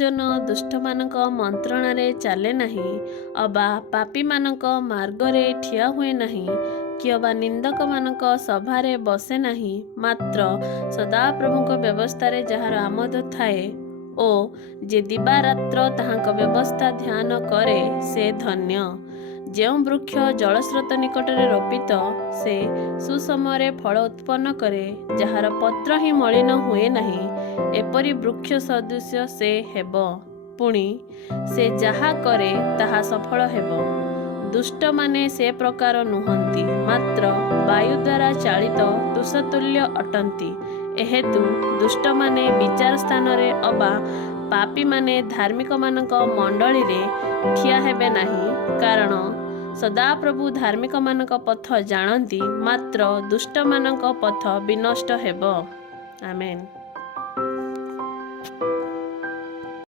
ଜନ ଦୁଷ୍ଟମାନଙ୍କ ମନ୍ତ୍ରଣାରେ ଚାଲେ ନାହିଁ, ଅବା ପାପୀମାନଙ୍କ ମାର୍ଗରେ ଠିଆ ହୁଏ ନାହିଁ, କି ଅବା ନିନ୍ଦକମାନଙ୍କ ସଭାରେ ବସେ ନାହିଁ। ମାତ୍ର ସଦାପ୍ରଭୁଙ୍କ ବ୍ୟବସ୍ଥାରେ ଯାହାର ଆମୋଦ ଥାଏ ଓ ଯେ ଦିବାରାତ୍ର ତାହାଙ୍କ ବ୍ୟବସ୍ଥା ଧ୍ୟାନ କରେ, ସେ ଧନ୍ୟ। ଯେଉଁ ବୃକ୍ଷ ଜଳସ୍ରୋତ ନିକଟରେ ରୋପିତ, ସେ ସୁସମୟରେ ଫଳ ଉତ୍ପନ୍ନ କରେ, ଯାହାର ପତ୍ର ହିଁ ମଳିନ ହୁଏ ନାହିଁ, ଏପରି ବୃକ୍ଷ ସଦୃଶ୍ୟ ସେ ହେବ। ପୁଣି ସେ ଯାହା କରେ ତାହା ସଫଳ ହେବ। ଦୁଷ୍ଟମାନେ ସେ ପ୍ରକାର ନୁହନ୍ତି, ମାତ୍ର ବାୟୁ ଦ୍ୱାରା ଚାଳିତ ତୁଷତୁଲ୍ୟ ଅଟନ୍ତି। ଏହେତୁ ଦୁଷ୍ଟମାନେ ବିଚାର ସ୍ଥାନରେ ଅବା ପାପୀମାନେ ଧାର୍ମିକମାନଙ୍କ ମଣ୍ଡଳୀରେ ଠିଆ ହେବେ ନାହିଁ। କାରଣ ସଦାପ୍ରଭୁ ଧାର୍ମିକମାନଙ୍କ ପଥ ଜାଣନ୍ତି, ମାତ୍ର ଦୁଷ୍ଟମାନଙ୍କ ପଥ ବିନଷ୍ଟ ହେବ। ଆମେନ୍।